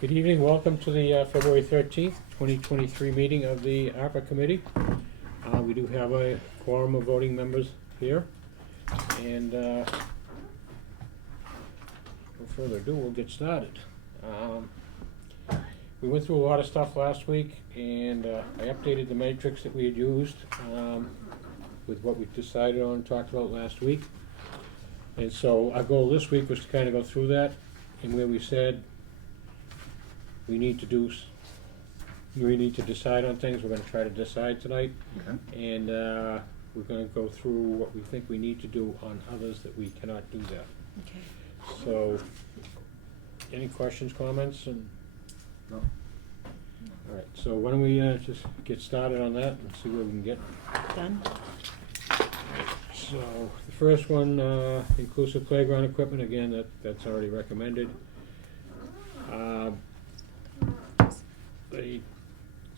Good evening, welcome to the February 13th, 2023 meeting of the ARPA Committee. We do have a quorum of voting members here, and no further ado, we'll get started. We went through a lot of stuff last week, and I updated the matrix that we had used with what we decided on and talked about last week. And so our goal this week was to kind of go through that, and where we said we need to decide on things, we're gonna try to decide tonight. Okay. And we're gonna go through what we think we need to do on others that we cannot do that. Okay. So, any questions, comments, and? No. All right, so why don't we just get started on that and see where we can get. Done? So, the first one, inclusive playground equipment, again, that's already recommended. The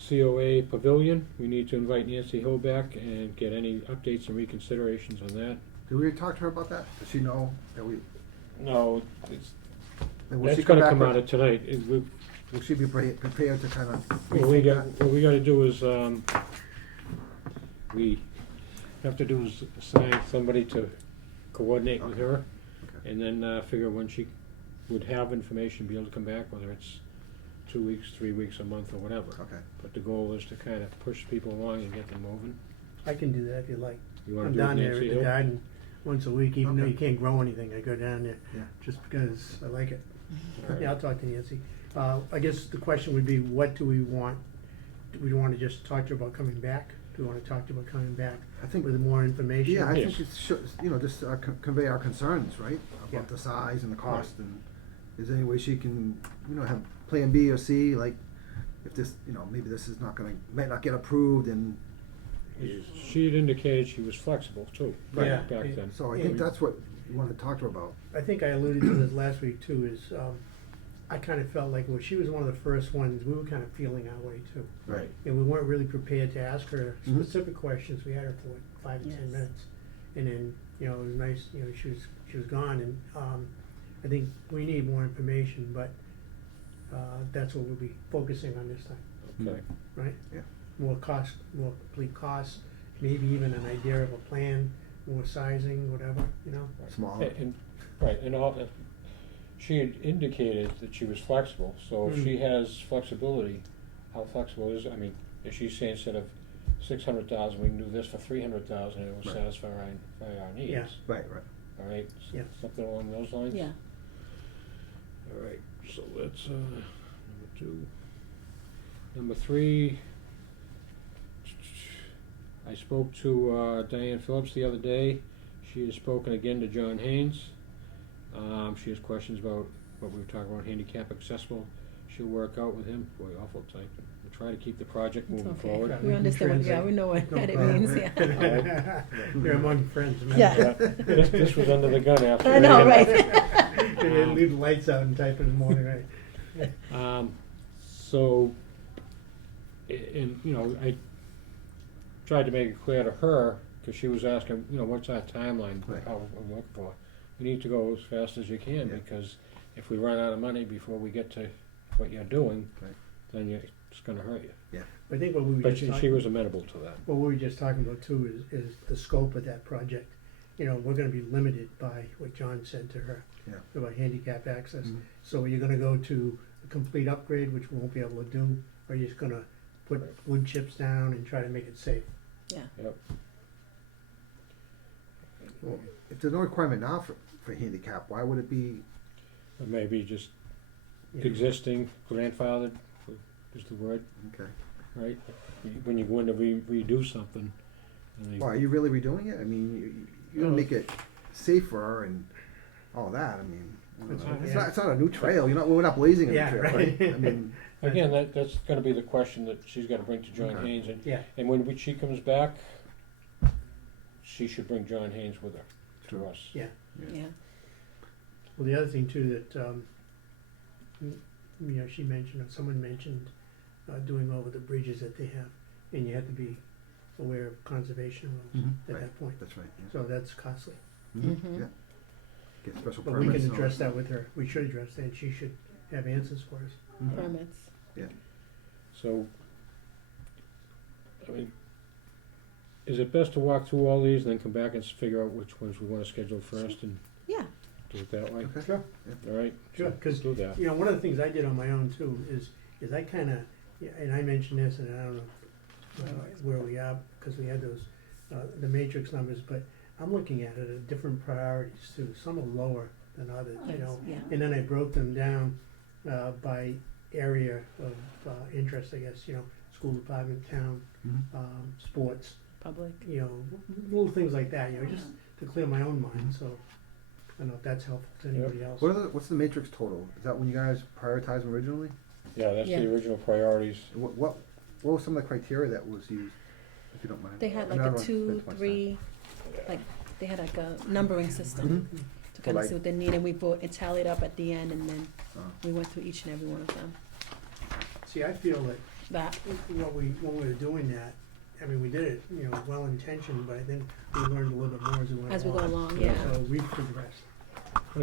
COA pavilion, we need to invite Nancy Hill back and get any updates and reconsiderations on that. Did we talk to her about that? Does she know that we? No, it's, Will that's she come gonna back come out with- of tonight. Will she be prepared to kind of? What we gotta do is, we have to do is assign somebody to coordinate with her, Okay. and then figure when she would have information, be able to come back, whether it's 2 weeks, 3 weeks, a month, or whatever. Okay. But the goal is to kind of push people along and get them moving. I can do that if you like. You wanna I'm do it, down there Nancy at the Hill? garden once a week, even though Okay. you can't grow anything, I go down there Yeah. just because I like it. Alright. Yeah, I'll talk to Nancy. I guess the question would be, what do we want? Do we wanna just talk to her about coming back? Do we wanna talk to her about coming back I think. with more information? Yeah, I Yes. think it should, just convey our concerns, right? Yeah. About the size and the cost, and is there any way she can, have plan B or C, like, if this, maybe this is might not get approved, and, She had indicated she was flexible too, Yeah. back then. so I think that's what you want to talk to her about. I think I alluded to this last week too, is, I kinda felt like, well, she was one of the first ones, we were kinda feeling our way too. Right. And we weren't really prepared to ask her Mhm. specific questions. We had her for what, 5 to 10 Yes. minutes. And then, it was nice, she was gone, and, I think we need more information, but, that's what we'll be focusing on this time, Okay. right? Yeah. More complete costs, maybe even an idea of a plan, more sizing, whatever, Smaller. And, right, and all, she had indicated that she was flexible, so if she has flexibility, how flexible is, if she's saying instead of 600,000, we can do this for 300,000, it will Right. satisfy our needs. Yeah. Right. All right, Yeah. something along those lines? Yeah. All right, so that's, number 2. Number 3, I spoke to Diane Phillips the other day. She has spoken again to John Haynes. She has questions about what we were talking about, handicap accessible. She'll work out with him, boy, awful type, and try to keep the project It's moving okay. forward. Yeah. We understand what, yeah, Translate. we know what No it problem. means, yeah. You're among friends, man. Yeah. This was under the gun after. I know, right? You didn't leave the lights out and type in the morning, right? So, I tried to make it clear to her, because she was asking, what's our timeline, Right. how we're looking for. You need to go as fast as you can, Yeah. because if we run out of money before we get to what you're doing, Right. then it's gonna hurt you. I think what we were But just she talking, was amenable to that. what we were just talking about too is the scope of that project. We're gonna be limited by what John said to her Yeah. about handicap access. Mhm. So you're gonna go to a complete upgrade, which we won't be able to do, or you're just gonna put wood chips down and try to make it safe. Yeah. Yep. Well, if there's no requirement now for handicap, why would it be? Or maybe just Yeah. existing, grandfathered, is the word, Okay. right? When you go in to redo something, and they. Well, are you really redoing it? I mean, you're gonna make it safer and all that. I mean, I don't know. Yeah. It's not a new trail. We're not blazing a new Yeah, trail, right. right? I mean, Again, that's gonna be the question that she's gotta bring to John Okay. Haynes, and, Yeah, and when she comes back, she should bring John Haynes with her to us. yeah. Yeah. Well, the other thing too that, she mentioned, or someone mentioned, doing over the bridges that they have, and you have to be aware of conservation rules at right. that point. That's right. Yeah. So that's costly. Mhm. Yeah. Get special But we permits. can and all address that with her. We should address that, and she should have answers for us. Mhm. permits. So, I mean, is it best to walk through all these and then come back and figure out which ones we wanna schedule first and Yeah, do it that way? Okay. Sure. All right? Sure, so 'cause, do that. You know, one of the things I did on my own too is I kinda, yeah, and I mentioned this, and I don't know where we are, because we had those, the matrix numbers, but I'm looking at it at different priorities too. Some are lower than others, you know. yeah. And then I broke them down by area of interest, I guess, you know, school department, town, Mhm. sports, Public. you know, little things like that, you know, just to clear my own mind, so I don't know if that's helpful to anybody else. What's the matrix total? Is that when you guys prioritized them originally? Yeah, that's Yeah. the original priorities. What were some of the criteria that was used, if you don't mind? They had I like mean, I a don't wanna 2, spend too much 3, like, they had like a numbering system to kind of Like- see what they need, and we vote, it tallied up at the end, and then Oh. we went through each and every one of them. See, I feel that That, when we were doing that, I mean, we did it, you know, well intentioned, but I think we learned a little bit more as we went along. as we go along, You know, yeah. So we've progressed. But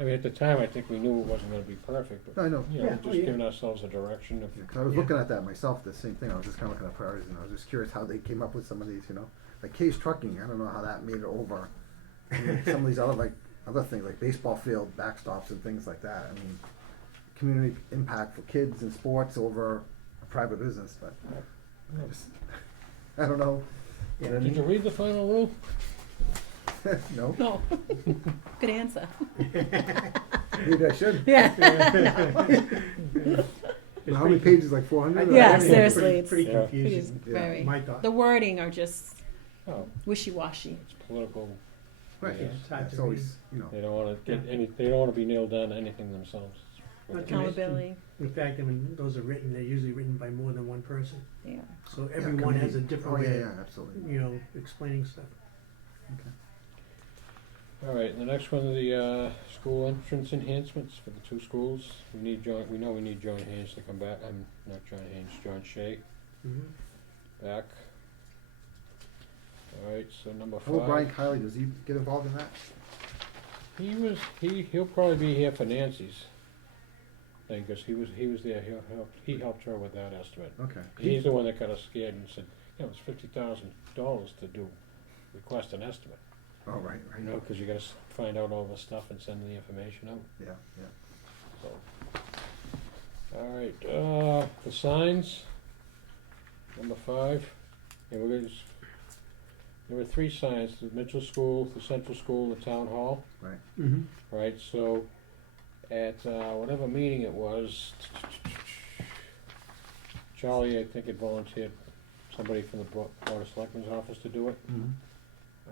I mean, at the time, I think we knew it wasn't gonna be perfect, but, No, I know. you Yeah, know, oh, just yeah. giving ourselves a direction of, Yeah, 'cause I was Yeah. looking at that myself, the same thing. I was just kinda looking at priorities, and I was just curious how they came up with some of these, you know? Like Case Trucking, I don't know how that made it over. And then some of these other things, like baseball field backstops and things like that. I mean, community impact for kids and sports over a private business, but I don't know. You know what I did you mean? read the final rule? No, No, good answer. maybe I should. Yeah. It's How many pretty- pages, like 400? Yeah, I think seriously, Pretty, it's- pretty Yeah. It is confusing, Yeah. very, my thought. the wording are just Oh, wishy-washy. it's political. Right, Yeah, it's hard it's to always, you know. They don't wanna get Yeah. they don't wanna be nailed down to anything themselves. Not to mention- Accountability, In fact, when those are written, they're usually written by more than one person, yeah. so Yeah, everyone has a committee. different Oh, way yeah, of, yeah, absolutely. you know, explaining stuff. All right, the next one, the school entrance enhancements for the two schools. We know we need John Haynes to come back, not John Haynes, John Shea Mhm. back. All right, so number How about Brian 5. Kiley? Does he get involved in that? He'll probably be here for Nancy's thing, cause he was there, he helped her with that estimate. Okay. He's the one that got us scared and said, you know, it's $50,000 to request an estimate. Oh, right, right. You know, cause you gotta find out all the stuff and send the information out, Yeah, yeah. so. All right, the signs, number 5, and there were 3 signs, the Mitchell School, the Central School, the Town Hall, Right. Mhm. right, so at, whatever meeting it was, Charlie, I think, had volunteered somebody from the Board of Selectmen's office to do it. Mm-hmm.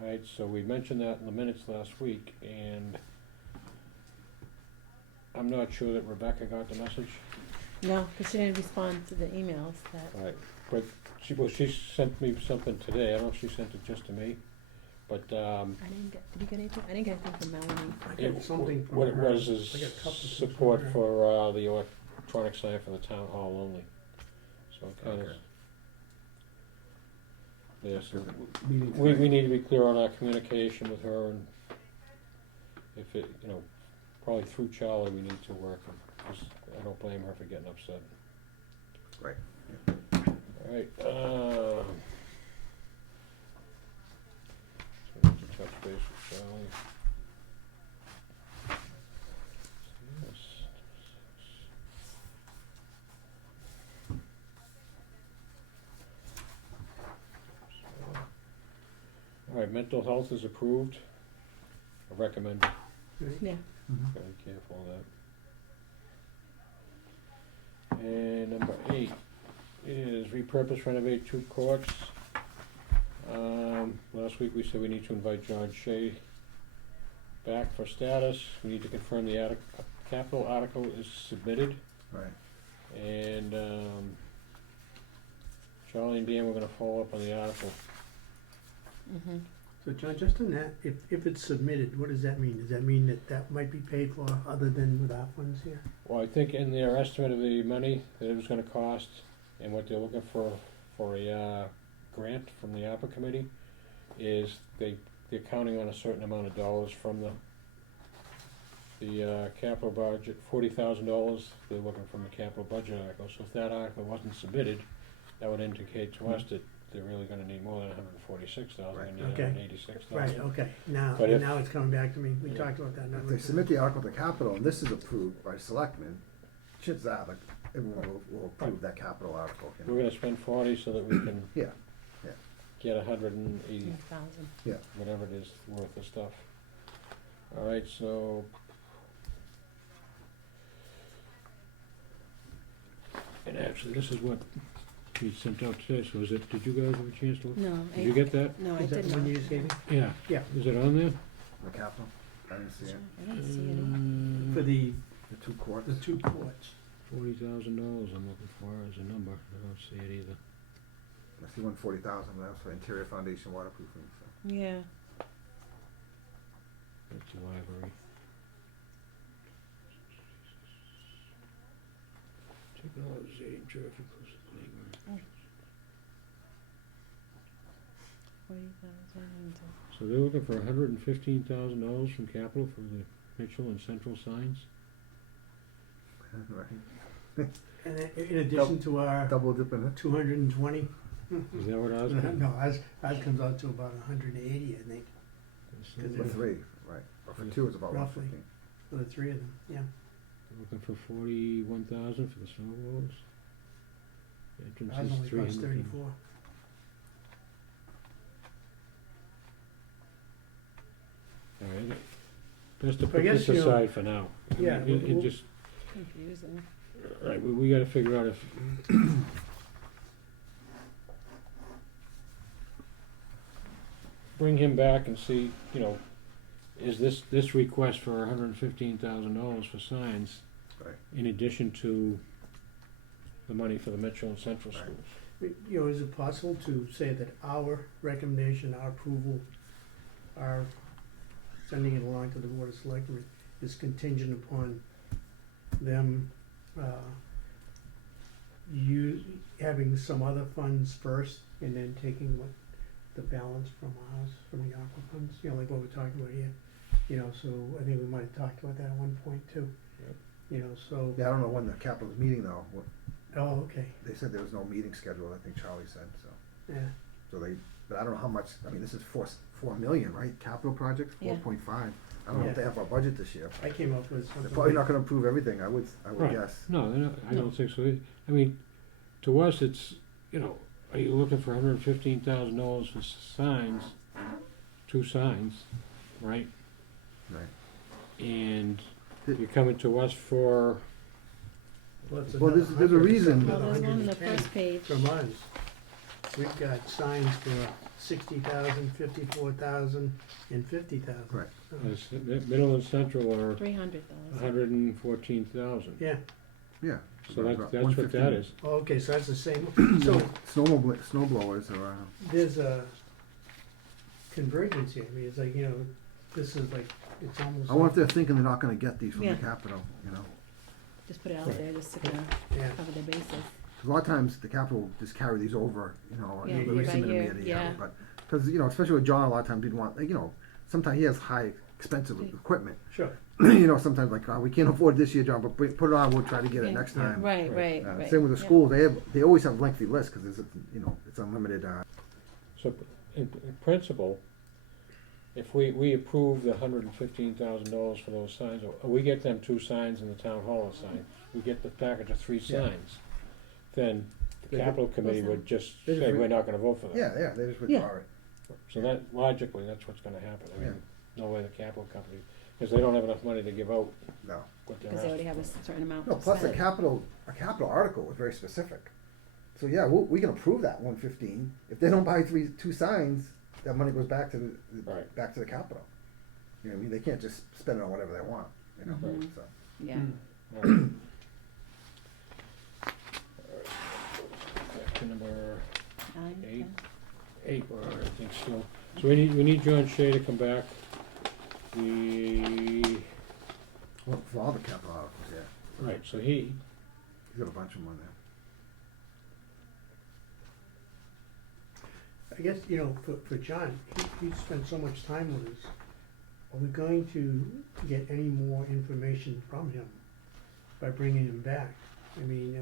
Alright, so we mentioned that in the minutes last week, and I'm not sure that Rebecca got the message. No, because she didn't respond to the emails that, Right, but she sent me something today, I don't know if she sent it just to me, but, I didn't get, did you get anything? I didn't get anything from Melanie. I got something from what it her. was is I got a couple things support from her. for, the electronic sign for the town hall only. So it kinda, Okay. yeah, so Meeting we tonight. need to be clear on our communication with her, and if it, you know, probably through Charlie, we need to work, because I don't blame her for getting upset. Right. Alright, so we need to touch base with Charlie. Yes. Alright, mental health is approved, or recommended, Right. Yeah, Mhm. very careful of that. And number 8 is repurpose, renovate 2 courts. Last week we said we need to invite John Shea back for status. We need to confirm the capital article is submitted, Right. and, Charlie and Dan, we're gonna follow up on the article. mhm. So John, just on that, if it's submitted, what does that mean? Does that mean that that might be paid for other than with our funds here? Well, I think in their estimate of the money that it was gonna cost, and what they're looking for a, grant from the ARPA committee, is they're counting on a certain amount of dollars from the capital budget, $40,000, they're looking from the capital budget article. So if that article wasn't submitted, that would indicate to us that they're really gonna need more than 146,000, Right. they need Okay. 186,000. Right, okay, now, But if- now it's coming back to me, we Yeah. talked about that If number. they submit the article to capital and this is approved by selectmen, chances are, like, everyone will approve that capital article, you know? We're gonna spend 40 so that we can Yeah, get 180, 1,000. whatever it is, worth of stuff. All right, so. And actually, this is what we sent out today, so is it, did you guys have a chance to look? No, Did you get that? no, I Is that did the not. one you just gave me? Yeah. Yeah. Is it on there? the capital, I didn't see it, I didn't see any. For the the 2 courts. 2 courts. $40,000 I'm looking for as a number, I don't see it either. I see 140,000, but that was for interior foundation waterproofing, so. Yeah, That's the library. Technology, traffic, labor. 40,000. So they're looking for $115,000 from capital for the Mitchell and Central signs? Right. And then in addition to our Double dipping it. 220, Is that what ours? no, ours comes out to about 180, I think, For 3, right, or for 2 it's about Roughly. 115. for the 3 of them, yeah. Looking for 41,000 for the snow blowers. Entrance Ours is only costs 300. 34. All right, best to I put guess, this you know, aside for now. I yeah, mean, it we'll- just, Confusing. right, we gotta figure out if. Bring him back and see, you know, is this request for $115,000 for signs Right. in addition to the money for the Mitchell and Central Right. schools? You know, is it possible to say that our recommendation, our approval, our sending it along to the Board of Selectmen is contingent upon them, you having some other funds first and then taking what the balance from ours, from the ARPA funds, you know, like what we're talking about here. You know, so I think we might have talked about that at one point too. Yep. You know, so, Yeah, I don't know when the capital's meeting though, oh, okay, they said there was no meeting scheduled, I think Charlie said, so. yeah. So they, but I don't know how much, I mean, this is 4 million, right, capital projects, Yeah. 4.5. I don't know if they have our budget this year. I came up with something. They're probably like- not gonna approve everything, I would Right. guess. No, they're not, I No. don't think so. I mean, to us, it's, you know, are you looking for $115,000 for signs, 2 signs, right? Right. And Did- you're coming to us for, Well, it's Well, another there's a 100, reason- Well, another there's one on the 110 first page. From us. We've got signs for 60,000, 54,000, and 50,000. Right. Middle and Central are 300,000. 114,000. Yeah, Yeah. So about that's what that 115. is. oh, okay, so that's the same, so Snow blowers are, there's a convergence here, I mean, it's like, you know, this is like, it's almost I wonder if like, they're thinking they're not gonna get these from the Yeah. capital, you know? Just put it out Right. there just to kind of yeah, cover their bases. 'Cause a lot of times the capital just carry these over, you know, Yeah, and year we by submit them year, year to year, yeah. but, cause, you know, especially with John, a lot of times he'd want, like, you know, sometimes he has high expensive Okay. equipment. sure, You know, sometimes like, we can't afford this year, John, but put it on, we'll try to get it Yeah. next Yeah. time. Right, Right. right, right. Same with the yeah. schools, they always have lengthy lists, cause it's, you know, it's unlimited, So in principle, if we approve the $115,000 for those signs, or we get them 2 signs and the town hall sign, we get the package of 3 Yeah. signs, then the They- capital committee Those would just They just say, re- we're not gonna vote for that. yeah, they just withdraw it. So that, logically, that's what's gonna happen. I Yeah. mean, no way the capital company, because they don't have enough money to give out No. what they're Because they already asking. have a certain amount No, to plus the spend. a capital article was very specific. So yeah, we can approve that 115. If they don't buy 2 signs, that money goes back to Right. back to the capital. You know what I mean? They can't just spend it on whatever they want, you know, Mhm. so. Yeah. All right. Back to number 9, 8. 10. 8, or I think still. So we need John Shea to come back. We, Well, for all the capital articles, yeah. right, so he, He's got a bunch of them on there. I guess, you know, for John, he spent so much time with us, are we going to get any more information from him by bringing him back? I mean,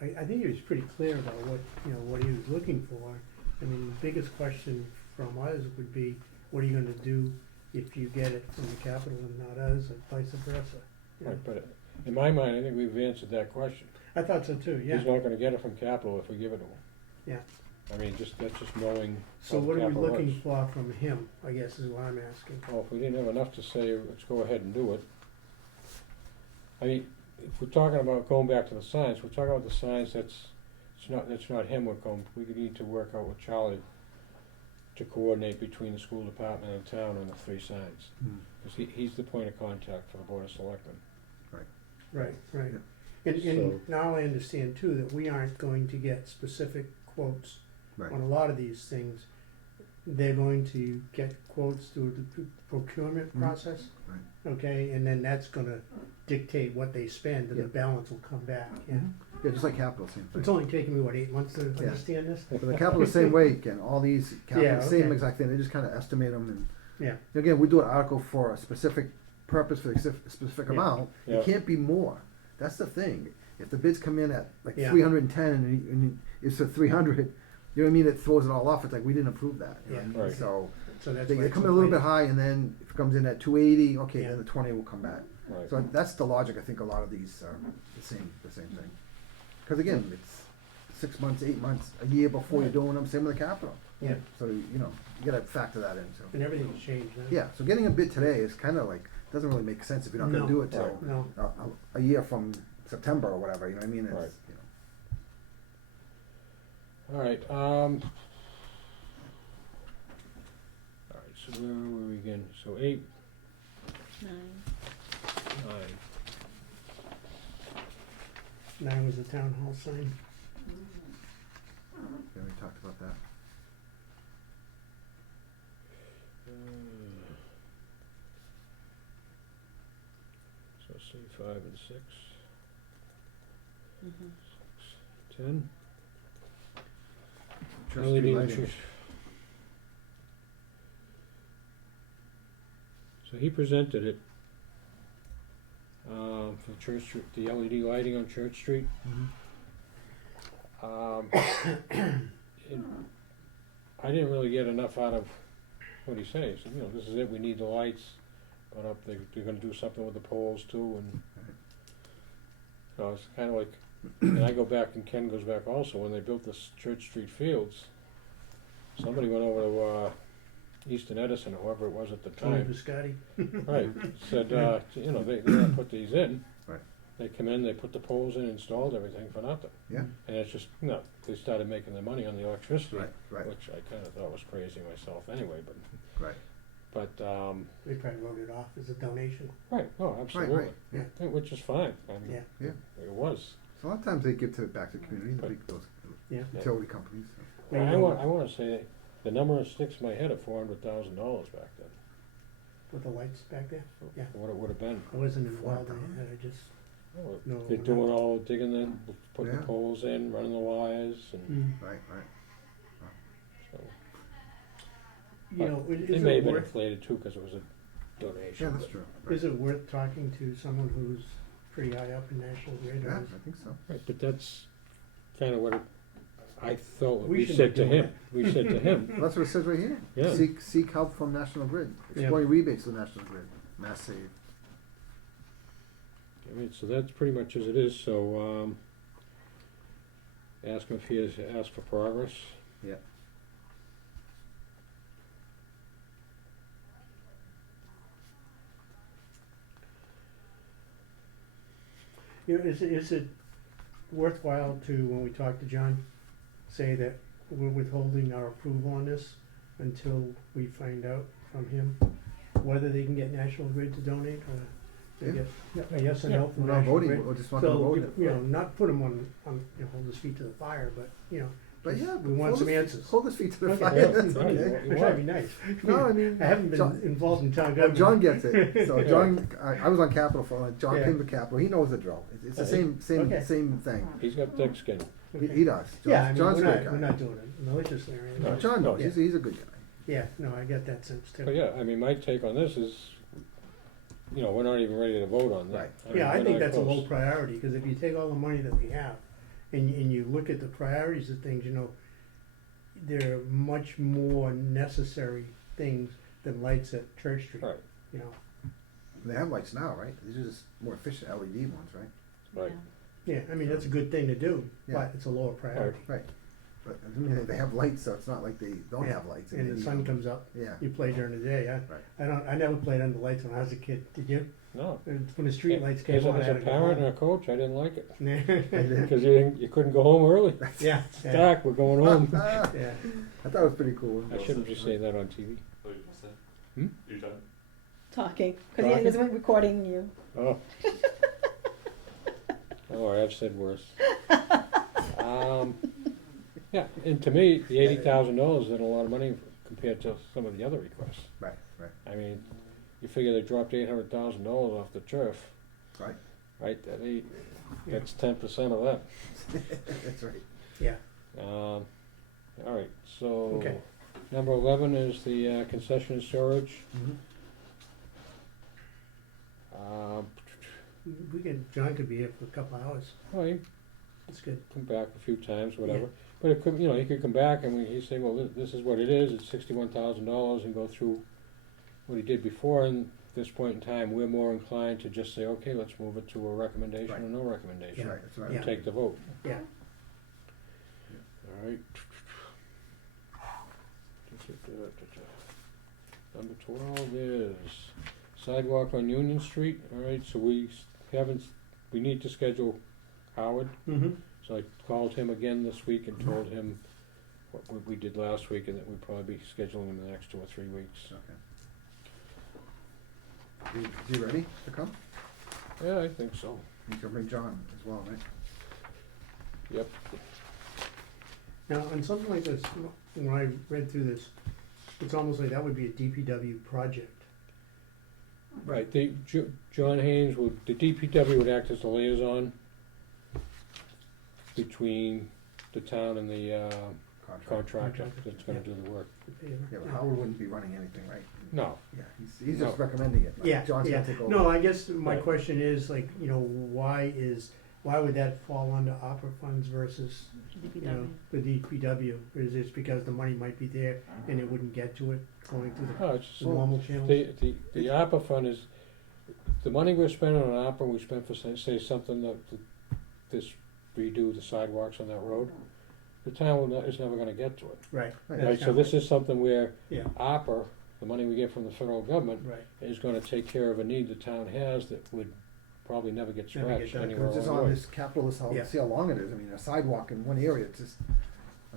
I think he was pretty clear about what he was looking for. I mean, the biggest question from us would be, what are you gonna do if you get it from the capital and not us, or vice versa? You know? Right, but in my mind, I think we've answered that question. I thought so too, yeah. He's not gonna get it from capital if we give it to him. Yeah. I mean, that's just knowing So how what are we capital looking works. for from him, I guess is what I'm asking. Well, if we didn't have enough to say, let's go ahead and do it. I mean, if we're talking about going back to the signs, we're talking about the signs that's not him, we need to work out with Charlie to coordinate between the school department and town on the 3 signs. Because he's the point of contact for the Board of Selectmen. Right. Yeah. And So- now I understand too that we aren't going to get specific quotes Right. on a lot of these things. They're going to get quotes through the procurement Mhm. process. Right. Okay, and then that's gonna dictate what they spend, and the Yeah. balance will come back, yeah. Yeah, just like capital, same thing. It's only taken me, 8 months to Yeah. understand this? But the capital the same way, Ken, all these capital, Yeah, same okay. exact thing, they just kinda estimate them and, Yeah, again, we do an article for a specific purpose, for a specific Yeah. amount, Yeah. it can't be more. That's the thing, if the bids come in at like Yeah. 310 and it's a 300, you know what I mean, it throws it all off, it's like, we didn't approve that. You know what I mean? Right. So, so that's they why they it's come in a little bit inflated. high and then if it comes in at 280, okay, Yeah. then the 20 will come back. Right. So that's the logic, I think a lot of these are the same thing. Cause again, it's 6 months, 8 months, a year before you're doing them, same with the capital. Yeah, So, you know, you gotta factor that in, so. and everything's changed now. Yeah, so getting a bid today is kinda like, doesn't really make sense if you're not gonna No. do it till No, a year from September or whatever, you know what I mean? It's, Right. you know. All right, so where were we again? So 8, 9. 9. 9 was the town hall sign. Yeah, we talked about that. So say 5 and 6, Mhm. 10. Church LED Street lighting. church. So he presented it for Church Street, the LED lighting on Church Street. And I didn't really get enough out of what he said. He said, you know, this is it, we need the lights, but they're gonna do something with the poles too, and so it's kinda like, and I go back and Ken goes back also, when they built this Church Street Fields, somebody went over to Easton Edison, or whoever it was at the Tony time, Biscotti. right, said, you know, they're gonna put these in. Right. They come in, they put the poles in, installed everything for nothing. Yeah. And it's just, you know, they started making their money on the electricity, Right. which I kinda thought was crazy myself anyway, Right. but, They probably wrote it off as a donation. right, no, absolutely. Yeah. Which is fine, I mean, Yeah. Yeah. it was. So a lot of times they give back to the community, the Right. big, those Yeah. utility companies. So. Well, I wanna say, the number sticks in my head of $400,000 back then, With the lights back there. Yeah. what it would've been. I wasn't involved in $4,000. it, I just, Oh, No, they're we're doing all, digging in, putting the Yeah. poles in, running the wires, and Right. so. you know, It is may it have been worth, inflated too, cause it was a donation. Yeah, that's but- true. Right. is it worth talking to someone who's pretty high up in National Grid? Yeah, Or is- I think so. Right, but that's kinda what I thought We we should said be to doing him, we said to him, Well, that's what it says right here. Yeah. Seek help from National Grid. Yeah. Exploring rebates to National Grid. Mass save. I mean, so that's pretty much as it is, so, ask him if he has asked for progress. Yeah. You know, is it worthwhile to, when we talk to John, say that we're withholding our approval on this until we find out from him whether they can get National Grid to donate, or they Yeah. get a yes or Yeah. no from We're not National voting, Grid? we're just not gonna So, vote it. you know, not put him on, hold his feet to the fire, but, you know, But yeah, we want hold some his- answers. Hold his feet to the Okay. fire, Yeah. that's Right. okay. Which would be nice. No, I mean, I haven't been John- involved in town well, government. John gets it, so Yeah. John, I was on Capitol for, John Yeah. came to Capitol, he knows the drill, it's the Okay. same Okay. thing, He's got thick skin. he does. Yeah, I mean, John's a we're great not guy. doing it maliciously or anything. No, John knows, Yeah. he's a good guy. Yeah, no, I get that sense too. But yeah, I mean, my take on this is, you know, we're not even ready to vote on that. Right. mean, Yeah, I we're think not that's a low close. priority, because if you take all the money that we have, and you look at the priorities of things, you know, there are much more necessary things than lights at Church Street. Right. You know, They have lights now, right? These are just more efficient LED ones, right? Right. yeah, I mean, that's a good thing to do, Yeah. but it's a lower priority. Right. But I mean, they have lights, so it's not like they don't Yeah. have lights. And they the need sun them. comes up, Yeah. you play during the day. Right. I never played under lights when I was a kid, did you? No. When the street lights came As on, I as had a to go parent and home. a coach, I didn't like it, Yeah, because you couldn't go home early. yeah, It's dark, we're going home. yeah. I thought it was pretty cool. I shouldn't just say that on TV. Oh, you must have. Hmm? You done? Talking, Talking? because he was recording you. Oh. Oh, I've said worse. Yeah, and to me, the $80,000 isn't a lot of money compared to some of the other requests. Right, right, I mean, you figure they dropped $800,000 off the turf, right. right? That's 10% of that. That's right. Yeah, All right, so Okay. number 11 is the concession and storage. Mhm. we can, John could be here for a couple hours, Well, he that's good. come back a few times, whatever. Yeah. But it could, you know, he could come back and he'd say, well, this is what it is, it's $61,000, and go through what he did before. And at this point in time, we're more inclined to just say, okay, let's move it to a recommendation Right. or no recommendation. Right, that's right. Yeah. And take the vote. Yeah, All right. Number 12 is sidewalk on Union Street. All right, so we need to schedule Howard. mm-hmm, So I called him again this week and told him what we did last week, and that we'd probably be scheduling him in the next 2 or 3 weeks. Okay. Is he ready to come? Yeah, I think so. You can bring John as well, right? Yep. now, on something like this, when I read through this, it's almost like that would be a DPW project. Right, John Haynes the DPW would act as the liaison between the town and the contractor that's gonna do the work. Yeah, but Howard wouldn't be running anything, right? No, Yeah, he's just No. recommending it. Like, Yeah, John's yeah, gonna take over. no, I guess my Right. question is, like, you know, why would that fall under opera funds versus, you know, the DPW? Is this because the money might be there and it wouldn't get to it going through no, it's just, the normal channels? the ARPA fund is, the money we're spending on ARPA, we spent for, say something that, this redo the sidewalks on that road, the town is never gonna get to it. Right. Right, Right, so this is something where Yeah, ARPA, the money we get from the federal government, right, is gonna take care of a need the town has that would probably never get Never get scratched done. anywhere It's just along the on way. this capital list, Yeah. see how long it is. I mean, a sidewalk in one area, it's just.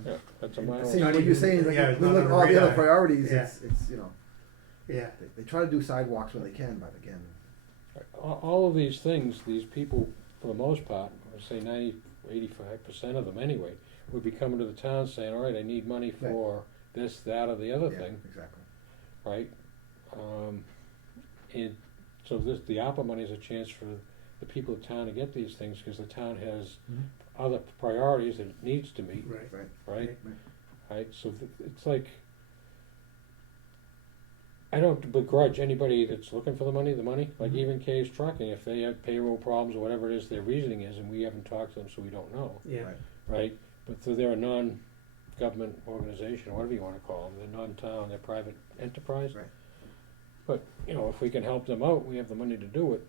Yeah, that's a See, mile. not what you're even- saying, yeah, like, it's we not look on at the all the other radar. priorities, Yeah. it's, you know, yeah, they try to do sidewalks when they can, but again, All of these things, these people, for the most part, I say 85% of them anyway, would be coming to the town saying, all right, I need money for this, that, or the other yeah, thing, exactly. right? And so the ARPA money is a chance for the people of town to get these things, because the town has other priorities that it needs to meet, right. Right, right? right. Right, so it's like, I don't begrudge anybody that's looking for the money, like Mhm. even K's Trucking, if they have payroll problems or whatever it is their reasoning is, and we haven't talked to them, so we don't know, Yeah, Right. right? But they're a non-government organization, or whatever you wanna call them, they're non-town, they're private enterprise. Right. But, you know, if we can help them out, we have the money to do it,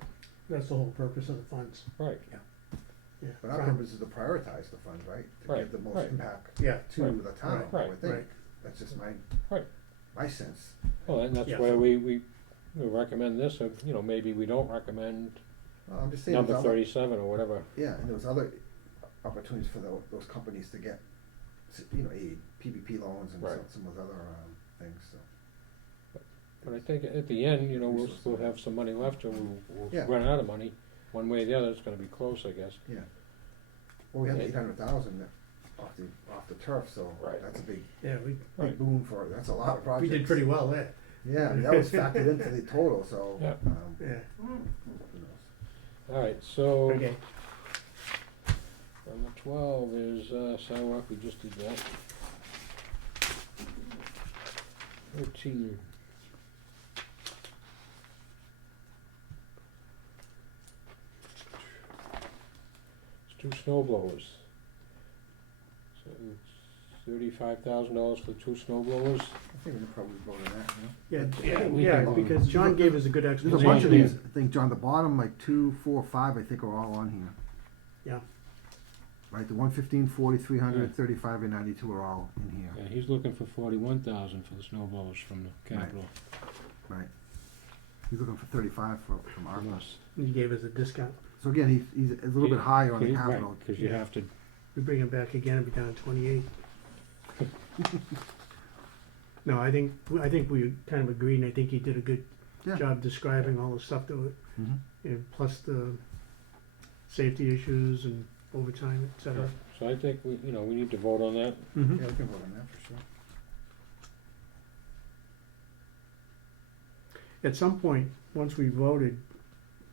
that's the whole purpose of the funds. right? Yeah, But our purpose is to prioritize the funds, right? To Right, give the most right. impact Yeah, to Right, the town, right, I would think. right. That's just my Right. sense. Well, and that's Yeah. why we recommend this, or, you know, maybe we don't recommend Well, I'm just saying, number there's other, 37 or whatever. yeah, and there was other opportunities for those companies to get, you know, aid, PPP loans and Right. some of those other things, so. But I think at the end, you know, we'll Resources. have some money left, or we'll Yeah. run out of money. One way or the other, it's gonna be close, I guess. Yeah. Well, we have Okay. 800,000 off the turf, so Right. that's a big yeah, we Right. boon for, that's a lot of projects. did pretty well there. Yeah, and that was factored into the total, so, Yeah. Yeah, who knows? All right, so okay, number 12 is sidewalk, we just did that. 14. It's 2 snow blowers. So $35,000 for 2 snow blowers. I think we can probably vote on that, you know? Yeah, Yeah, I think- we yeah, can- because John gave us a good There's a explanation. bunch of Yeah. these, I think, John, the bottom, like 2, 4, 5, I think are all on here. Yeah. Right, the 115, 40, 300, Yeah. 35, and 92 are all in here. Yeah, he's looking for 41,000 for the snow blowers from the capital. Right. He's looking for 35 from From ARPA. us. He gave us a discount. So again, he's a little bit higher on the Right, capital. 'cause you Yeah. have to, We bring it back again, it'll be down to 28. No, I think we kind of agreed, and I think he did a good Yeah. job describing all the stuff that, Mhm. plus the safety issues and overtime, et cetera. so I think we need to vote on that. Mhm. Yeah, we can vote on that for sure. At some point, once we voted,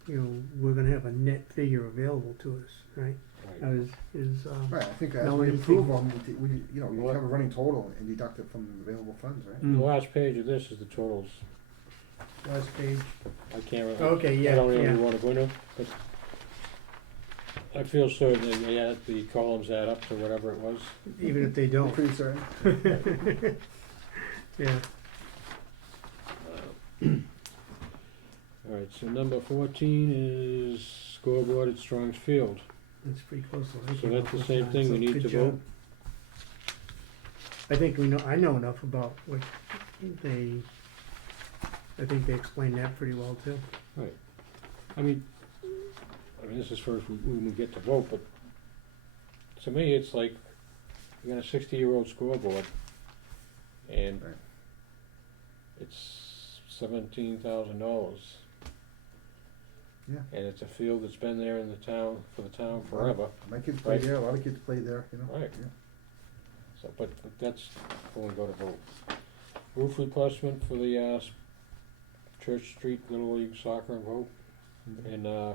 we're gonna have a net figure available to us, right? Right. Now, is Right, I think as No, we we improve think- them, we have a running total and deduct it from available funds, right? The Mm. last page of this is the totals. last page? I can't really. Okay, I don't really yeah. wanna go into, but I feel certain that the columns add up to whatever it was. Even if they I'm don't. pretty certain. Yeah. Alright, so number 14 is scoreboard at Strong's Field. That's pretty close to what I So came that's up the with, same thing, so we need good to job. vote. I think I know enough about what I think they explained that pretty well too. I mean, this is first when we get to vote, but to me, it's like, you got a 60-year-old scoreboard, and Right. it's $17,000. Yeah. And it's a field that's been there in the town, for the town forever. My kids play Right. there, a lot of kids play there, Right. Yeah. So, but that's when we go to vote. Roof replacement for the Church Street Little League Soccer and vote, and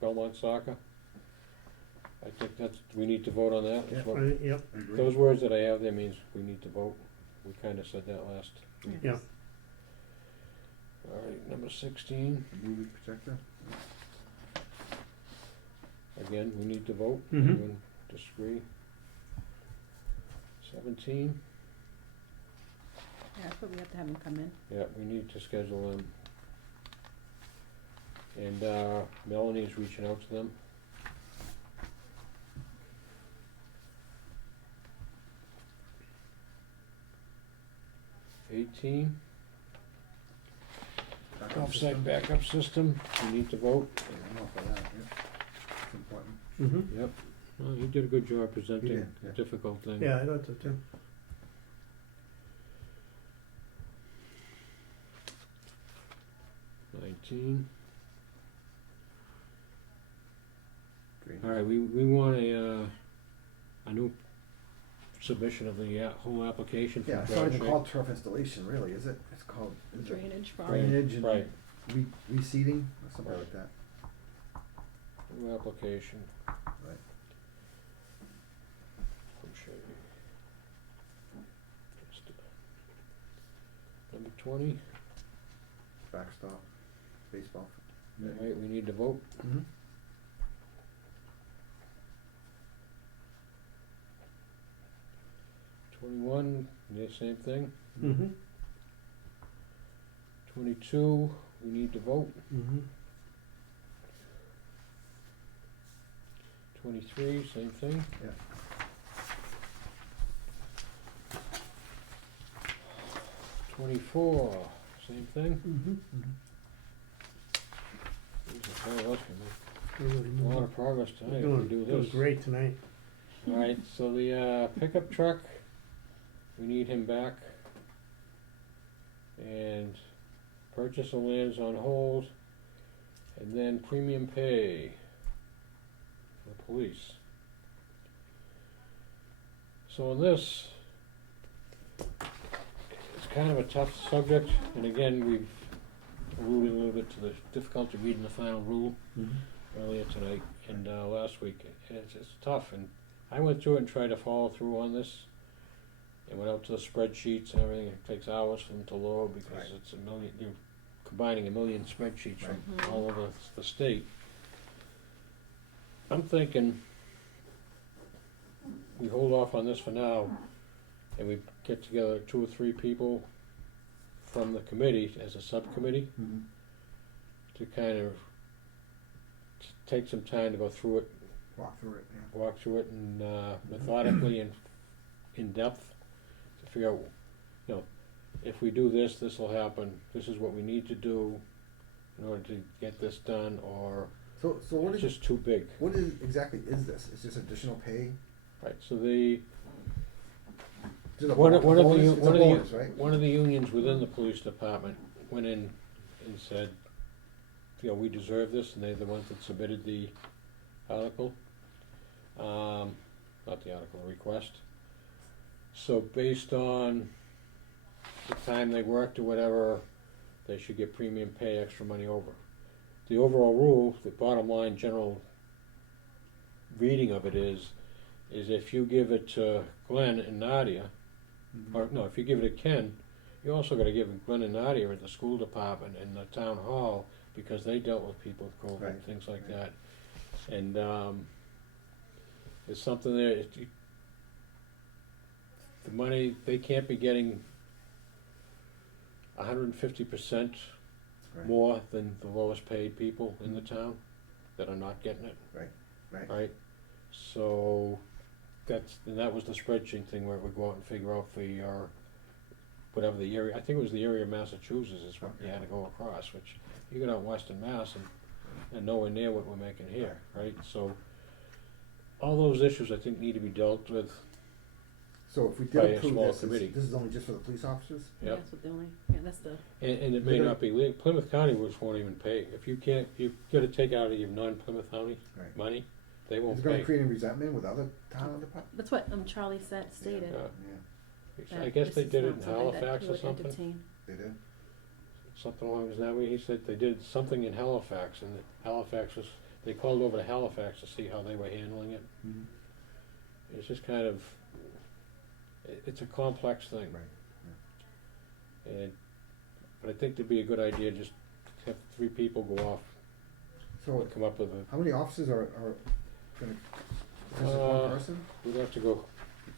Belmont Soccer. I think we need to vote on that. Yeah. That's what- Right, yep. I agree. Those words that I have there means we need to vote. We kinda said that last. Yeah. Alright, number 16, Movie projector. again, we need to vote. Mhm. Anyone disagree? 17, Yeah, but we have to have them come in. yeah, we need to schedule them. And Melanie's reaching out to them. Eighteen, Backup system. offsite backup system, we need to vote. Yeah, I'm all for that, yeah. It's important. Mm-hmm. Yep. Well, you did a good job presenting did, a yeah. difficult thing. Yeah, I thought so too. 19. Green. All right, we want a new submission of the whole application for Yeah, it's not even Josh, called turf installation, really, is it? It's called is it Drainage farm. drainage and right? reseeding, or something like that. New application. Right. Okay. Number 20. Backstop, baseball. All right, we need to vote. Mm-hmm. 21, the same thing. Mm-hmm. 22, we need to vote. Mm-hmm. 23, same thing. Yeah. 24, same thing. Mm-hmm. Jesus, all of us can make We're really a lot moving. of progress We're tonight if we do doing this. great tonight. Alright, so the pickup truck, we need him back. And purchase of land is on hold. And then premium pay for the police. So on this, it's kind of a tough subject, and again, we've alluded a little bit to the difficulty reading the final rule earlier tonight and last week. And it's tough, and I went through it and tried to follow through on this, They went out to the spreadsheets and everything, it takes hours for them to load because Right. it's a million, you're combining a million spreadsheets from Right. all over the state. I'm thinking we hold off on this for now and we get together 2 or 3 people from the committee as a subcommittee Mm-hmm. to kind of take some time to go through it, Walk through it, yeah. walk through it and methodically and in depth to figure out, you know, if we do this, this will happen, this is what we need to do in order to get this done, or So what it's is, just too big. what is, exactly is this? It's just additional pay? Right, so the, Just a one of the, bonus? u- It's a one of the, u- bonus, right? one of the unions within the police department went in and said, you know, we deserve this, and they're the ones that submitted the article. Not the article, the request. So based on the time they worked or whatever, they should get premium pay, extra money over. The overall rule, the bottom line general reading of it is if you give it to Glenn and Nadia, Mhm. or no, if you give it to Ken, you also gotta give it Glenn and Nadia at the school department and the town hall, because they dealt with people with COVID Right, and things like right. that. And, there's something there, the money, they can't be getting 150% Right. more than the lowest paid people in the town that are not getting it. Right. Right? So and that was the spreadsheet thing where we go out and figure out for your, whatever the area, I think it was the area of Massachusetts is what you had to go across, which you get out in Western Mass and nowhere near what we're making here, right? So all those issues I think need to be dealt with. So if we By a did approve small this, committee. this is only just for the police officers? Yep. That's what the only, that's the, And it may They're not be legal. Plymouth County won't even pay. If you can't, you gotta take out of your non-Plymouth County Right. money, they Is won't it gonna pay. create any resentment with other town departments? that's what Charlie stated. Yeah. that I guess this they is did it not in something that Halifax he or would something. entertain. They did? Something along that way. He said they did something in Halifax, and that Halifax was, they called over to Halifax to see how they were handling it. Mm-hmm. It's just kind of, it's a complex thing. Right. And, but I think it'd be a good idea just to have 3 people go off So and come up with a, how many officers are gonna, is this just one person? we'd have to go,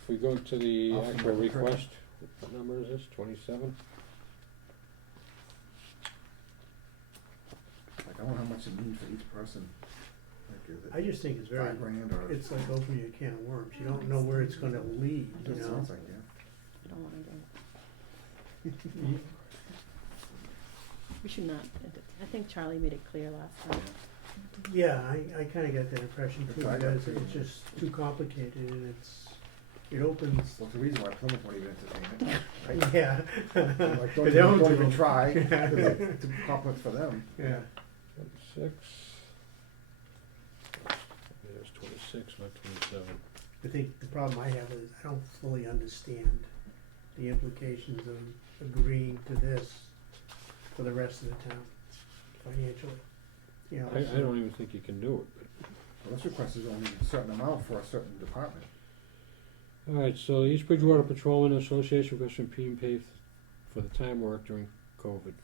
if we go to the Officer actual number per- request, what number is this, 27? Like, I wonder how much it means for each person. Like, is I it just think it's very, $5,000 or? it's like opening a can of worms, you don't know where it's gonna lead, you It know? sounds like, yeah. I don't wanna go. We should not, I think Charlie made it clear last time. Yeah, I kinda got that impression too, That's what I got because too. it's just too complicated and it opens, Well, it's the reason why Plymouth won't even entertain it, right? yeah. Like, They don't don't do even them. try, 'cause it's too complex for them. Yeah, 26. There's 26, not 27. I think the problem I have is I don't fully understand the implications of agreeing to this for the rest of the town financially. You know, I don't even think you can do it. But. Well, this request is only a certain amount for a certain department. All right, so the East Bridgewater Patrolmen Association requests from P&P for the time worked during COVID.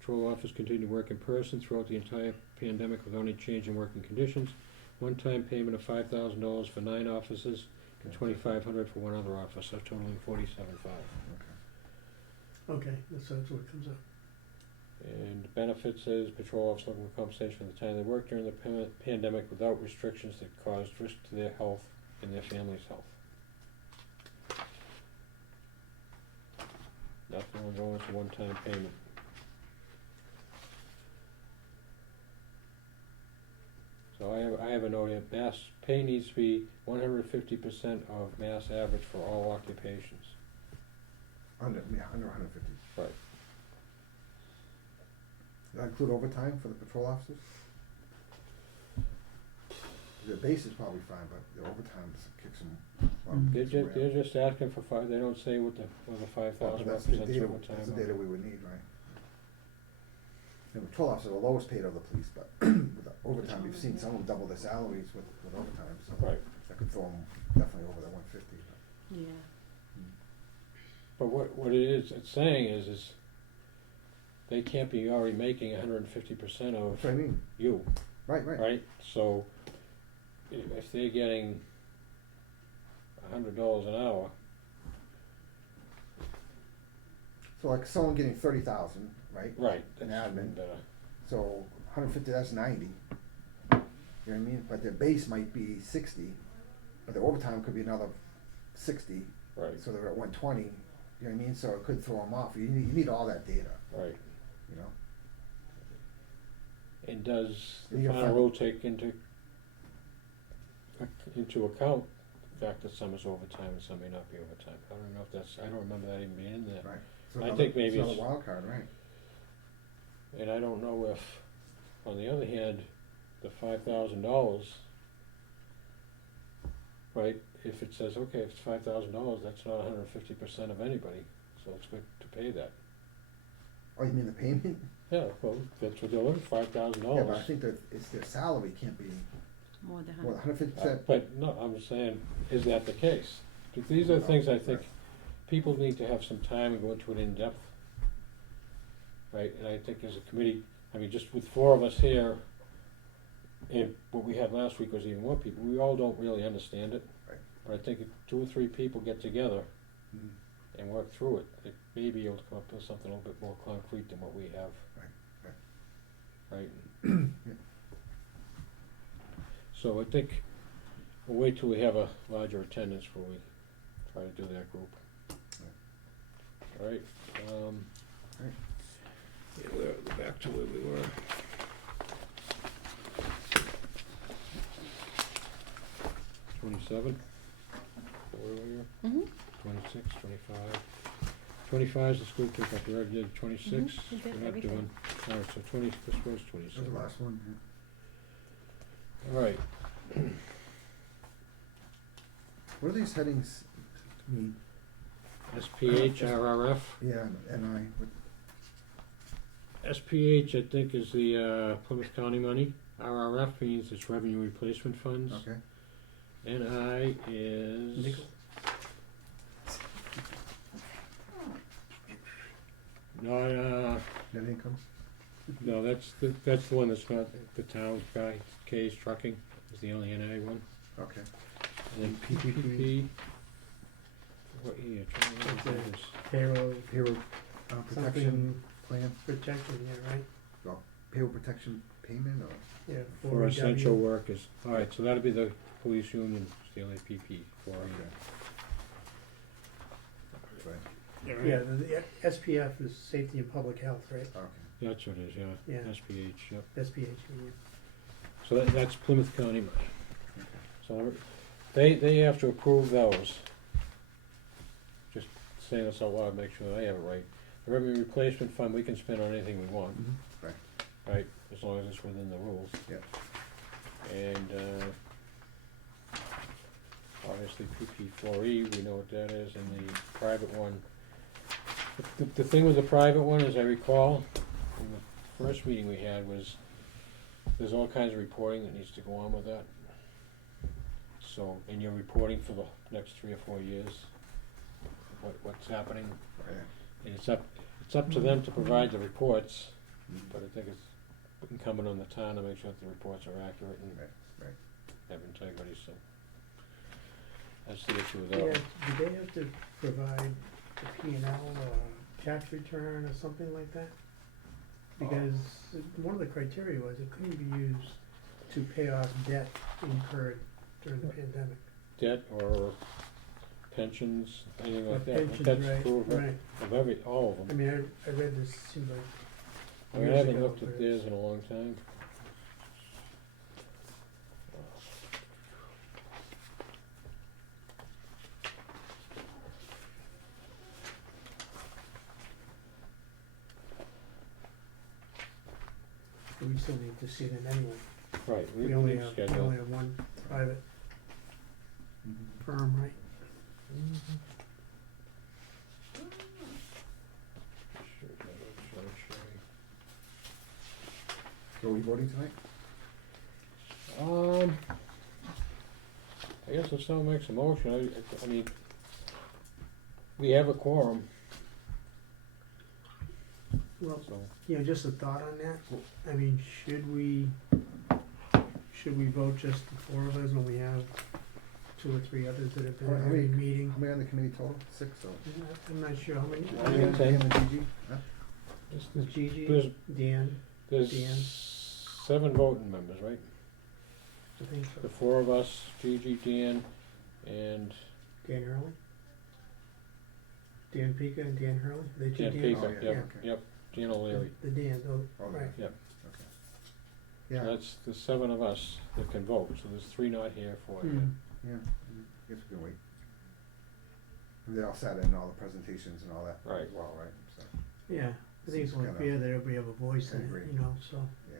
Patrol officers continue to work in person throughout the entire pandemic without any change in working conditions. One-time payment of $5,000 for 9 officers and $2,500 for 1 other officer, totaling $47,500. okay, that's what it comes up. And the benefit says patrol officers looking for compensation for the time they worked during the pandemic without restrictions that caused risk to their health and their family's health. Nothing will go into one-time payment. So I have a note here, mass pay needs to be 150% of mass average for all occupations. Under 150. Right. Does that include overtime for the patrol officers? The base is probably fine, but the overtime kicks them. They're just asking for 5, they don't say what the 5,000 That's the represents data, overtime. that's the data we would need, right? The patrol officers are the lowest paid of the police, but with the overtime, we've seen some of them double their salaries with overtime, so Right. that could throw them definitely over the 150. Yeah. But what it is, it's saying is they can't be already making 150% of That's what I mean. you, Right, right. right? So if they're getting $100 an hour, So like someone getting 30,000, right? right, An that's admin. better. So 150, that's 90. You know what I mean? But their base might be 60, but the overtime could be another 60. Right, So they're at 120. You know what I mean? So it could throw them off. You need all that data. right. You know. And does the You gotta final find- rule take into account the fact that some is overtime and some may not be overtime? I don't know if that's, I don't remember that even being in there. Right. So I another- think maybe it's it's- another wild card, right? And I don't know if, on the other hand, the $5,000, right, if it says, okay, if it's $5,000, that's not 150% of anybody, so it's good to pay that. Oh, you mean the payment? Yeah, well, that's what they're looking, $5,000. Yeah, but I think that it's their salary can't be More than more than 100. 150%. But no, I'm saying, is that the case? But these are things I think people need to have some time and go into it in depth. Right, and I think as a committee, I mean, just with 4 of us here, and what we had last week was even more people, we all don't really understand it. Right. But I think if 2 or 3 people get together Mhm. and work through it, they may be able to come up with something a little bit more concrete than what we have. Right. Yeah. So I think we'll wait till we have a larger attendance before we try to do that group. All right. Right. Yeah, we'll go back to where we were. $27. Where were we? Mm-hmm. 26, 25. 25 is the school pickup. We already did 26. Mhm, we did We're not everything. doing. All right, so 20. This was That was 27. the last one. Yeah. All right. What do these headings mean? SPH, RRF. Yeah, and I. What, SPH, I think, is the Plymouth County money. RRF means it's revenue replacement funds. okay. NI is. Nickel. No, Net income. no, that's the one that's not the town guy. K's Trucking is the only NI one. Okay. And then PPP. What year? Trying to remember what it is. Payroll, Payroll protection something plan. protection, yeah, right? Payroll protection payment or Yeah. For essential workers. All right, so that'll be the police union, it's the only PP for. right. Yeah, the SPF is Safety and Public Health, right? Okay. That's what it is, yeah. Yeah. SPH, yep. SPH, yeah. So that's Plymouth County money. Okay. So they have to approve those. Just saying this out loud, make sure I have it right. The revenue replacement fund, we can spend on anything we want, Right. right, as long as it's within the rules. Yep. And, obviously PP4E, we know what that is, and the private one. The thing with the private one, as I recall, in the first meeting we had was, there's all kinds of reporting that needs to go on with that. So, and you're reporting for the next 3 or 4 years, what's happening, Right. and it's up to them to provide the reports, but I think it's incumbent on the town to make sure that the reports are accurate and Right. have integrity, so. That's the issue with that Yeah, one. do they have to provide a P&L or tax return or something like that? Because one of the criteria was it couldn't be used to pay off debt incurred during the pandemic. Debt or pensions, anything Or like that. pensions, That's right, true right. of all of I them. mean, I read this, seems like I mean, I years haven't ago, looked but at theirs in a long time. we still need to see them anyway. Right, We only we've have, scheduled. Mm-hmm. one private firm, right? So are we voting tonight? I guess if someone makes a motion, I mean, we have a quorum, Well, so. just a thought on that. I mean, should we vote just the four of us when we have two or three others that have been How at many- every meeting? How many on the committee total? 6 or? I'm not sure how many. How many? Dan and Gigi? Huh? There's Gigi, There's- Dan, There's Dan. 7 voting members, right? I think so. The 4 of us, Gigi, Dan, and Dan Hurley? Dan Pika and Dan Hurley? They two Dan Dans? Pika, Oh, yeah, yep, okay. yep, Dan O'Leary. The Dans, Oh, right. Yep. Okay. So Yeah, that's the 7 of us that can vote, so there's 3 not here for it. Hmm. yeah, I guess we can wait. And they all sat in all the presentations and all that Right. as well, right? So, Yeah, I think it's only Kinda- fair that everybody have a voice in I agree. it, so. Yeah.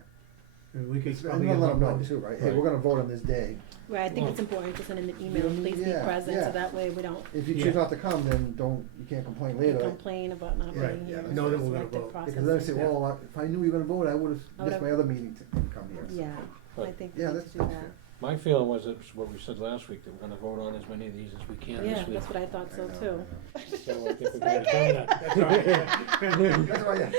I mean, we could I'm probably gonna have let them know one- too, right? Hey, Right. we're gonna vote on this day. Right, I think Well- it's important to send in an email, Yeah, please be yeah, present, yeah. so that way we don't If you Yeah. choose not to come, then you can't complain later. complain about not Right, being yeah, here. that's Know that It's we're gonna elective vote. process. Because then I say, Yeah. well, if I knew you were gonna vote, I would've I missed would've- my other meeting to come here. So. Yeah, I Right. think we Yeah, need that's to do fair. that. My feeling was it's what we said last week, that we're gonna vote on as many of these as we can Yeah, this week. that's what I thought so I know, too. I know. So I think we're That's gonna okay. done that. That's all right, yeah. That's why, yeah.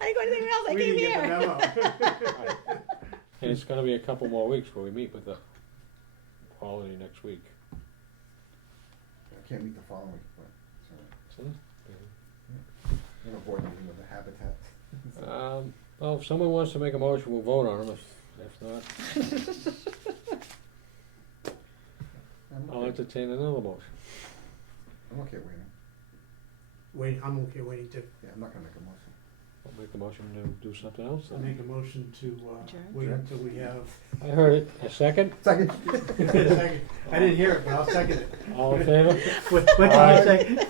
I didn't go anywhere else, I We came didn't get the here. memo. And it's gonna be a couple more weeks before we meet with the holiday next week. I can't meet the following week, but it's all right. So, I'm gonna avoid meeting with the Habitat. well, if someone wants to make a motion, we'll vote on them. If not, I'll okay. entertain another motion. I'm okay waiting. Wait, I'm okay waiting to, Yeah, I'm not gonna make a motion. I'll make a motion to do something else. I'll make a motion to, Adjourn. wait until we have. I heard it. A second? Second. Second. I didn't hear it, but I'll second it. All in favor? What did you say?